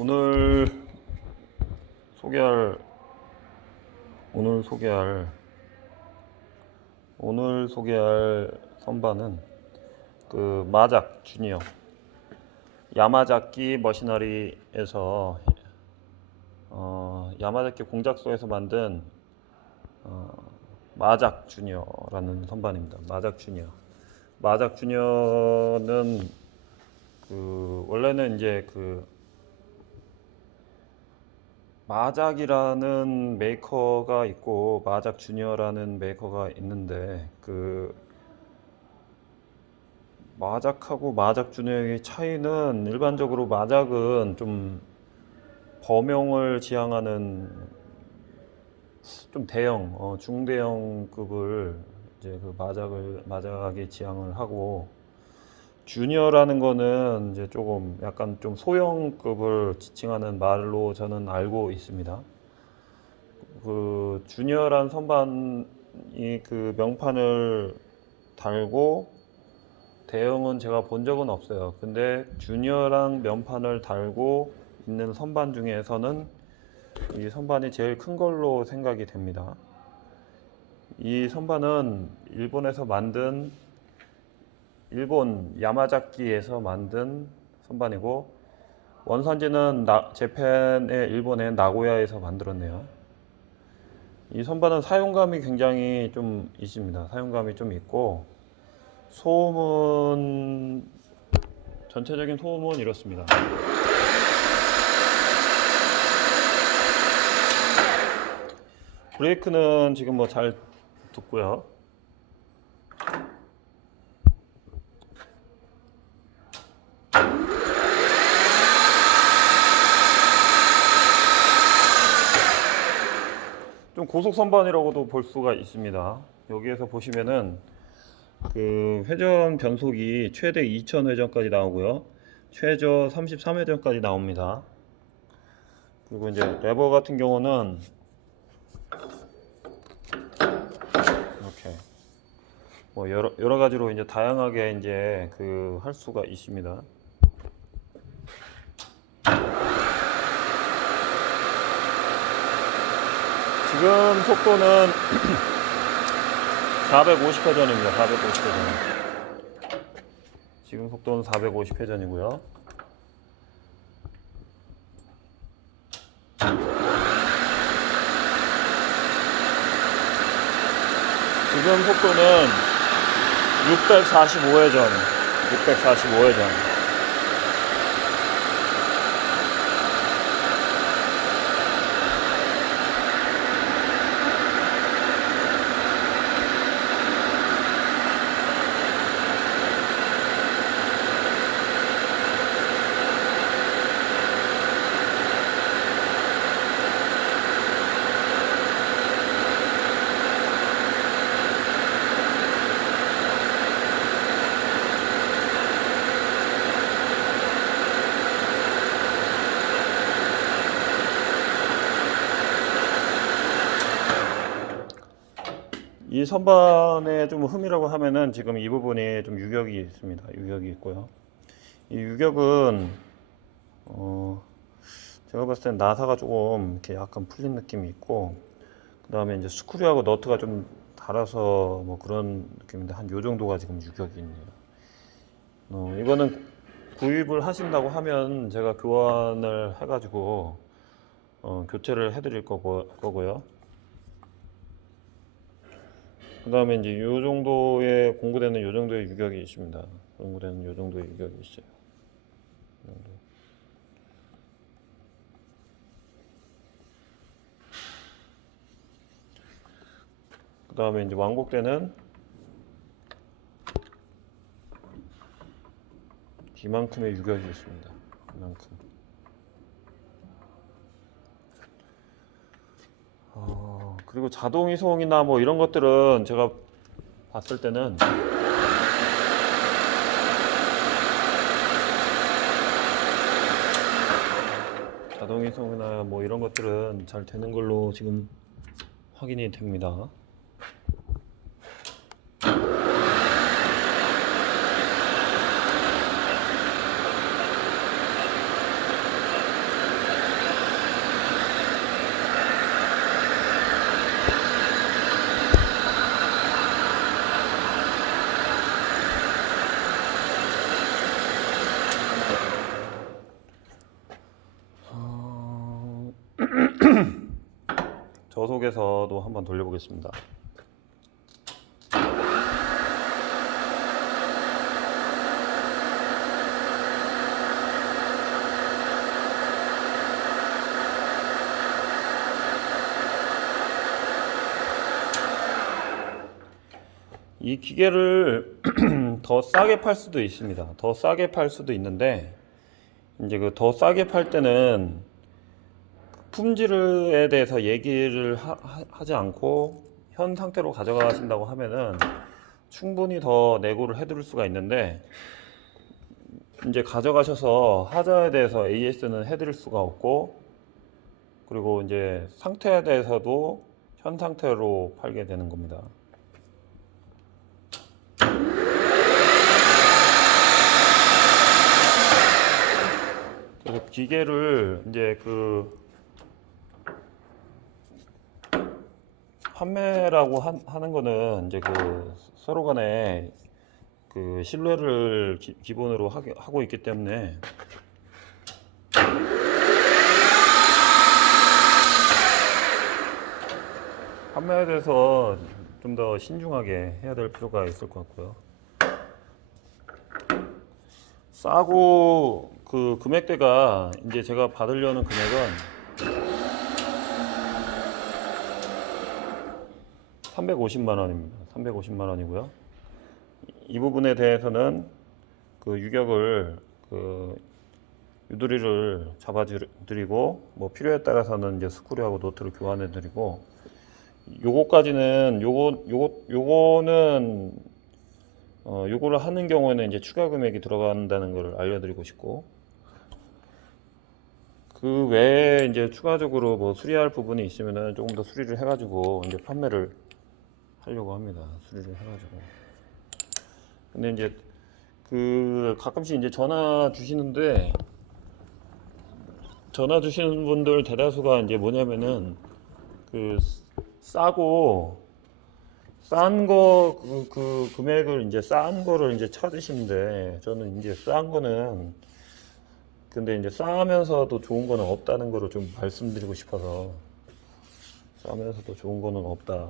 오늘 소개할 오늘 소개할 오늘 소개할 선반은 그 마작 주니어 야마자키 머시너리에서 야마자키 공작소에서 만든 마작 주니어라는 선반입니다. 마작 주니어는 원래는 이제 마작이라는 메이커가 있고 마작 주니어라는 메이커가 있는데 마작하고 마작 주니어의 차이는 일반적으로 마작은 좀 범용을 지향하는 좀 대형 중대형급을 이제 마작에 지향을 하고, 주니어라는 거는 이제 조금 약간 좀 소형급을 지칭하는 말로 저는 알고 있습니다. 주니어란 선반이 명판을 달고 대형은 제가 본 적은 없어요. 근데 주니어랑 명판을 달고 있는 선반 중에서는 이 선반이 제일 큰 걸로 생각이 됩니다. 이 선반은 일본 야마자키에서 만든 선반이고, 원산지는 재팬의 일본의 나고야에서 만들었네요. 이 선반은 사용감이 굉장히 좀 있습니다. 사용감이 좀 있고, 전체적인 소음은 이렇습니다. 브레이크는 지금 뭐 잘 듣고요. 좀 고속 선반이라고도 볼 수가 있습니다. 여기에서 보시면은 회전 변속이 최대 2000회전까지 나오고요. 최저 33회전까지 나옵니다. 그리고 이제 레버 같은 경우는 이렇게 뭐 여러 가지로 이제 다양하게 이제 할 수가 있습니다. 지금 속도는 450회전입니다. 450회전. 지금 속도는 450회전이고요. 지금 속도는 645회전. 이 선반의 좀 흠이라고 하면은 지금 이 부분에 좀 유격이 있습니다. 유격이 있고요. 이 유격은 제가 봤을 땐 나사가 조금 이렇게 약간 풀린 느낌이 있고, 그 다음에 이제 스크류하고 너트가 좀 달아서 뭐 그런 느낌인데, 한 요 정도가 지금 유격이 있네요. 이거는 구입을 하신다고 하면 제가 교환을 해가지고 교체를 해드릴 거고요. 그 다음에 이제 요 정도의 공구되는 요 정도의 유격이 있습니다. 공구되는 요 정도의 유격이 있어요. 그 다음에 이제 완곡되는 이만큼의 유격이 있습니다. 이만큼. 그리고 자동 이송이나 뭐 이런 것들은 제가 봤을 때는 자동 이송이나 뭐 이런 것들은 잘 되는 걸로 지금 확인이 됩니다. 저속에서도 한번 돌려보겠습니다. 이 기계를 더 싸게 팔 수도 있습니다. 더 싸게 팔 수도 있는데, 이제 그 더 싸게 팔 때는 품질에 대해서 얘기를 하지 않고 현 상태로 가져가신다고 하면은 충분히 더 내고를 해드릴 수가 있는데, 이제 가져가셔서 하자에 대해서 AS는 해드릴 수가 없고, 그리고 이제 상태에 대해서도 현 상태로 팔게 되는 겁니다. 그래서 기계를 이제 그 판매라고 하는 거는 이제 그 서로 간에 그 신뢰를 기본으로 하고 있기 때문에 판매에 대해서 좀 더 신중하게 해야 될 필요가 있을 것 같고요. 싸고 그 금액대가 이제 제가 받으려는 금액은 350만 원입니다. 350만 원이고요. 이 부분에 대해서는 그 유격을 그 유두리를 잡아드리고, 뭐 필요에 따라서는 이제 스크류하고 노트를 교환해드리고, 요거까지는 요거는 요거를 하는 경우에는 이제 추가 금액이 들어간다는 걸 알려드리고 싶고, 그 외에 이제 추가적으로 뭐 수리할 부분이 있으면은 조금 더 수리를 해가지고 이제 판매를 하려고 합니다. 수리를 해가지고. 근데 이제 그 가끔씩 이제 전화 주시는데, 전화 주시는 분들 대다수가 이제 뭐냐면은 그 싸고 싼 거 그 금액을 이제 싼 거를 이제 찾으시는데, 저는 이제 싼 거는, 근데 이제 싸면서도 좋은 거는 없다는 거를 좀 말씀드리고 싶어서, 싸면서도 좋은 거는 없다.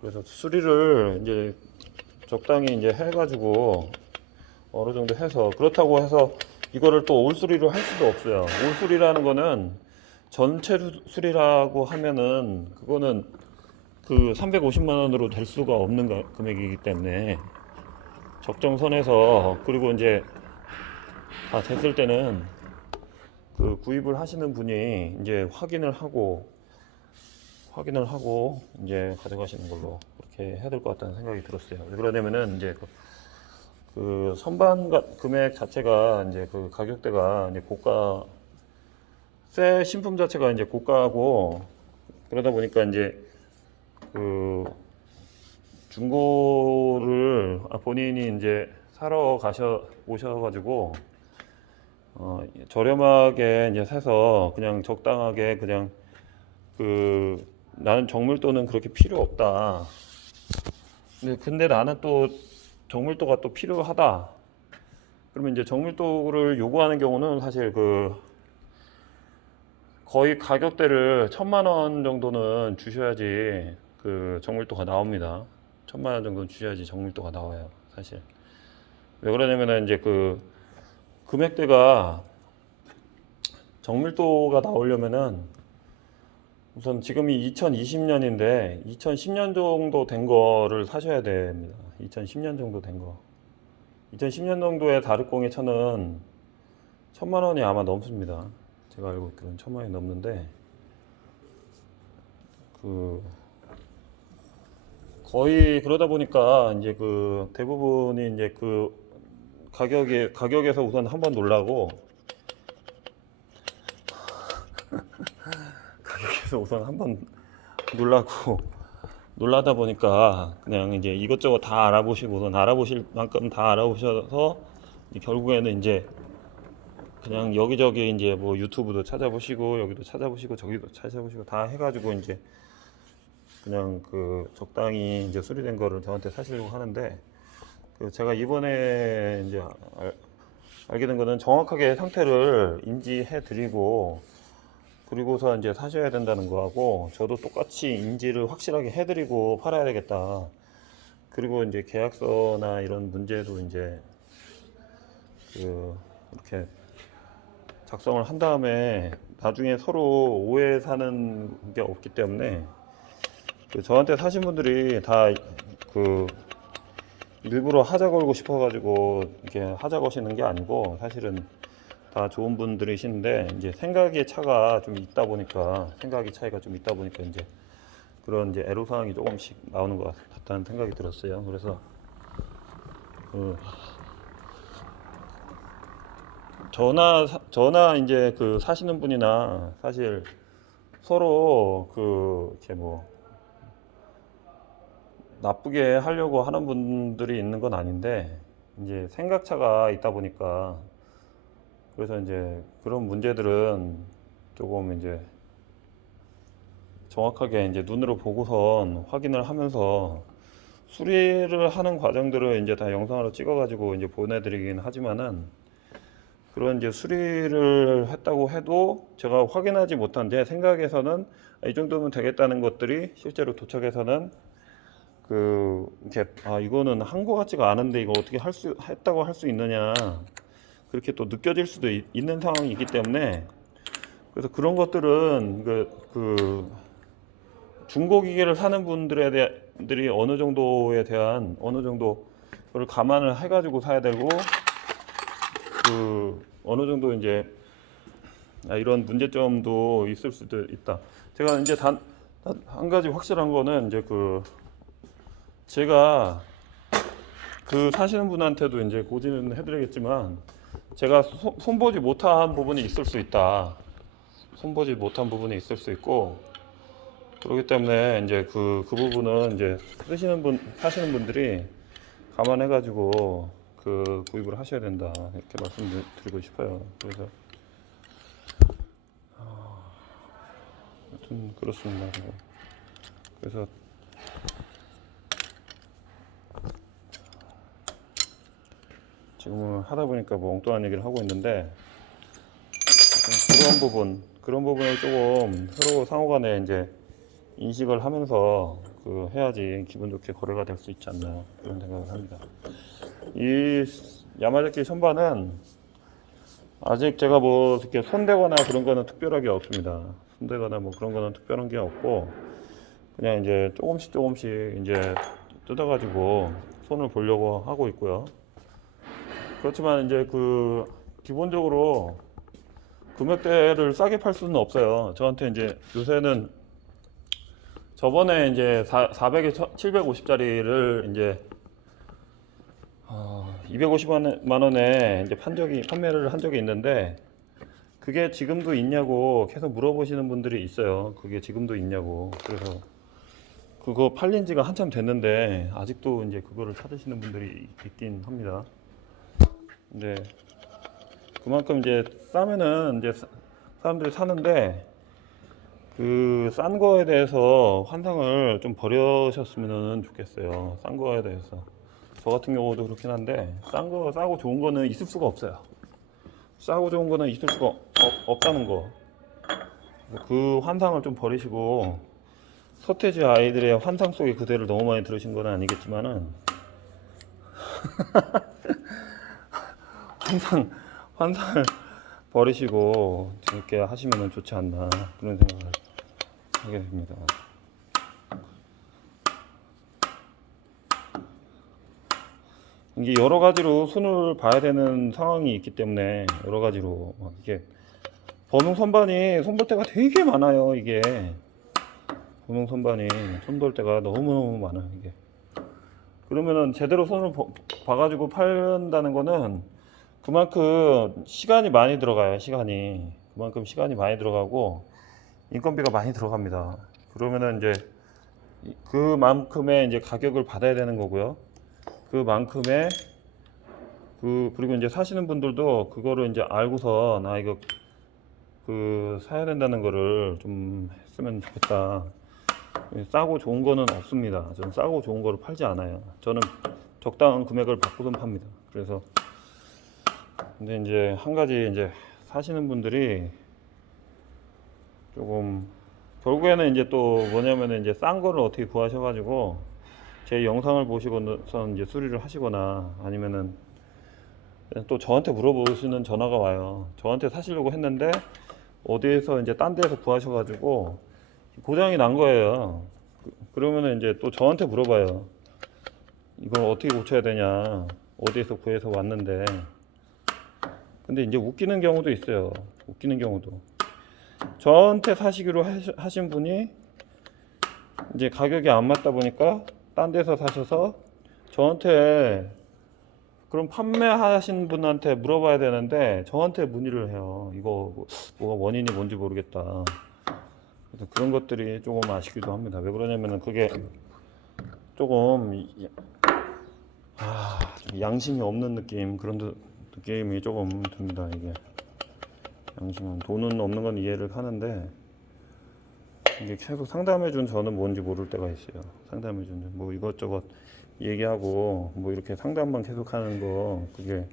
그래서 수리를 이제 적당히 이제 해가지고 어느 정도 해서, 그렇다고 해서 이거를 또 올 수리를 할 수도 없어요. 올 수리라는 거는 전체 수리라고 하면은 그거는 그 350만 원으로 될 수가 없는 금액이기 때문에 적정선에서, 그리고 이제 다 됐을 때는 그 구입을 하시는 분이 이제 확인을 하고 이제 가져가시는 걸로 그렇게 해야 될 것 같다는 생각이 들었어요. 왜 그러냐면은 이제 그 선반 금액 자체가 이제 그 가격대가 이제 고가, 새 신품 자체가 이제 고가고, 그러다 보니까 이제 그 중고를 본인이 이제 사러 오셔가지고 저렴하게 이제 사서 그냥 적당하게 그냥 그 나는 정밀도는 그렇게 필요 없다. 근데 나는 또 정밀도가 또 필요하다. 그러면 이제 정밀도를 요구하는 경우는 사실 그 거의 가격대를 1000만 원 정도는 주셔야지 그 정밀도가 나옵니다. 1000만 원 정도는 주셔야지 정밀도가 나와요, 사실. 왜 그러냐면은 이제 그 금액대가, 정밀도가 나오려면은 우선 지금이 2020년인데 2010년 정도 된 거를 사셔야 됩니다. 2010년 정도 된 거. 2010년 정도의 다르공의 차는 1000만 원이 아마 넘습니다. 제가 알고 있기로는 1000만 원이 넘는데, 그 거의 그러다 보니까 이제 그 대부분이 이제 그 가격에서 우선 한번 놀라고, 가격에서 우선 한번 놀라다 보니까 그냥 이제 이것저것 다 알아보시고, 우선 알아보실 만큼 다 알아보셔서 결국에는 이제 그냥 여기저기 이제 뭐 유튜브도 찾아보시고 여기도 찾아보시고 저기도 찾아보시고 다 해가지고 이제 그냥 그 적당히 이제 수리된 거를 저한테 사시려고 하는데, 그 제가 이번에 이제 알게 된 거는 정확하게 상태를 인지해 드리고, 그리고서 이제 사셔야 된다는 거하고, 저도 똑같이 인지를 확실하게 해드리고 팔아야 되겠다. 그리고 이제 계약서나 이런 문제도 이제 이렇게 작성을 한 다음에 나중에 서로 오해 사는 게 없기 때문에, 저한테 사신 분들이 다 일부러 하자 걸고 싶어가지고 이렇게 하자 거시는 게 아니고, 사실은 다 좋은 분들이신데, 이제 생각의 차가 좀 있다 보니까, 생각의 차이가 좀 있다 보니까 이제 그런 이제 애로사항이 조금씩 나오는 것 같다는 생각이 들었어요. 그래서 저나 이제 사시는 분이나 사실 서로 이렇게 뭐 나쁘게 하려고 하는 분들이 있는 건 아닌데, 이제 생각차가 있다 보니까, 그래서 이제 그런 문제들은 조금 이제 정확하게 이제 눈으로 보고선 확인을 하면서 수리를 하는 과정들을 이제 다 영상으로 찍어가지고 이제 보내드리긴 하지만은, 그런 이제 수리를 했다고 해도 제가 확인하지 못한 제 생각에서는 이 정도면 되겠다는 것들이 실제로 도착해서는 이렇게 이거는 한 거 같지가 않은데 이거 어떻게 했다고 할 수 있느냐, 그렇게 또 느껴질 수도 있는 상황이 있기 때문에, 그래서 그런 것들은 중고기계를 사는 분들이 어느 정도를 감안을 해가지고 사야 되고, 어느 정도 이제 이런 문제점도 있을 수도 있다. 제가 이제 단 한 가지 확실한 거는, 이제 제가 사시는 분한테도 이제 고지는 해드리겠지만, 제가 손보지 못한 부분이 있을 수 있다. 손보지 못한 부분이 있을 수 있고, 그렇기 때문에 이제 그 부분은 이제 사시는 분들이 감안해가지고 구입을 하셔야 된다, 이렇게 말씀드리고 싶어요. 그래서 아무튼 그렇습니다. 그래서 지금은 하다 보니까 뭐 엉뚱한 얘기를 하고 있는데, 그런 부분을 조금 서로 상호간에 이제 인식을 하면서 해야지 기분 좋게 거래가 될 수 있지 않나, 그런 생각을 합니다. 이 야마자키 선반은 아직 제가 뭐 이렇게 손대거나 그런 거는 특별하게 없습니다. 손대거나 뭐 그런 거는 특별한 게 없고, 그냥 이제 조금씩 이제 뜯어가지고 손을 보려고 하고 있고요. 그렇지만 이제 기본적으로 금액대를 싸게 팔 수는 없어요. 저한테 이제 요새는, 저번에 이제 400에 750짜리를 이제 250만 원에 이제 판매를 한 적이 있는데, 그게 지금도 있냐고 계속 물어보시는 분들이 있어요. 그게 지금도 있냐고. 그래서 그거 팔린 지가 한참 됐는데 아직도 이제 그거를 찾으시는 분들이 있긴 합니다. 근데 그만큼 이제 싸면은 이제 사람들이 사는데, 싼 거에 대해서 환상을 좀 버리셨으면 좋겠어요. 싼 거에 대해서. 저 같은 경우도 그렇긴 한데, 싸고 좋은 거는 있을 수가 없어요. 싸고 좋은 거는 있을 수가 없다는 거. 그 환상을 좀 버리시고, 서태지 아이들의 환상 속의 그대를 너무 많이 들으신 건 아니겠지만은, 환상을 버리시고 재밌게 하시면 좋지 않나, 그런 생각을 하게 됩니다. 이게 여러 가지로 손을 봐야 되는 상황이 있기 때문에, 여러 가지로 이게 범용 선반이 손볼 때가 되게 많아요. 이게 범용 선반이 손볼 때가 너무너무 많아요. 이게 그러면은 제대로 손을 봐가지고 판다는 거는 그만큼 시간이 많이 들어가요. 그만큼 시간이 많이 들어가고 인건비가 많이 들어갑니다. 그러면은 이제 그만큼의 이제 가격을 받아야 되는 거고요. 그만큼의 그리고 이제 사시는 분들도 그거를 이제 알고서 이거 사야 된다는 거를 좀 했으면 좋겠다. 싸고 좋은 거는 없습니다. 저는 싸고 좋은 거를 팔지 않아요. 저는 적당한 금액을 받고선 팝니다. 그래서 근데 이제 한 가지, 이제 사시는 분들이 조금 결국에는 이제 또 뭐냐면은 이제 싼 거를 어떻게 구하셔가지고 제 영상을 보시고서 이제 수리를 하시거나 아니면은 또 저한테 물어보시는 전화가 와요. 저한테 사시려고 했는데 어디에서 이제 딴 데서 구하셔가지고 고장이 난 거예요. 그러면은 이제 또 저한테 물어봐요. 이걸 어떻게 고쳐야 되냐? 어디에서 구해서 왔는데. 근데 이제 웃기는 경우도 있어요. 웃기는 경우도. 저한테 사시기로 하신 분이 이제 가격이 안 맞다 보니까 딴 데서 사셔서 저한테 그럼 판매하신 분한테 물어봐야 되는데 저한테 문의를 해요. 이거 뭐가 원인이 뭔지 모르겠다. 그래서 그런 것들이 조금 아쉽기도 합니다. 왜 그러냐면은 그게 조금 좀 양심이 없는 느낌 그런 느낌이 조금 듭니다. 이게 양심은 돈은 없는 건 이해를 하는데 이게 계속 상담해준 저는 뭔지 모를 때가 있어요. 상담해준 뭐 이것저것 얘기하고 뭐 이렇게 상담만 계속하는 거 그게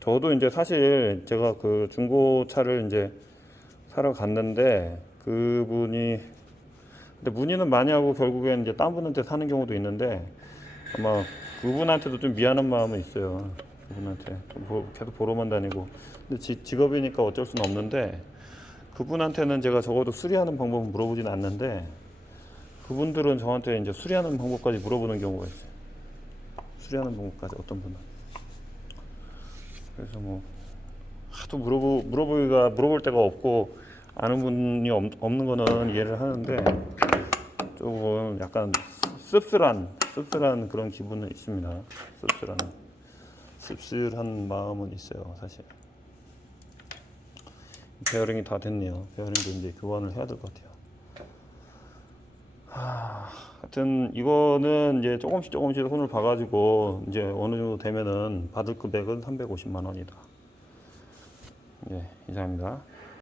저도 이제 사실 제가 그 중고차를 이제 사러 갔는데 그분이 근데 문의는 많이 하고 결국엔 이제 딴 분한테 사는 경우도 있는데 아마 그분한테도 좀 미안한 마음은 있어요. 그분한테 계속 보러만 다니고 근데 직업이니까 어쩔 수는 없는데 그분한테는 제가 적어도 수리하는 방법은 물어보진 않는데 그분들은 저한테 이제 수리하는 방법까지 물어보는 경우가 있어요. 수리하는 방법까지 어떤 분은. 그래서 뭐 하도 물어볼 데가 없고 아는 분이 없는 거는 이해를 하는데 조금 약간 씁쓸한 그런 기분은 있습니다. 씁쓸한 마음은 있어요, 사실. 베어링이 다 됐네요. 베어링도 이제 교환을 해야 될 것 같아요. 하여튼 이거는 이제 조금씩 손을 봐가지고 이제 어느 정도 되면은 받을 금액은 350만 원이다. 예, 이상입니다.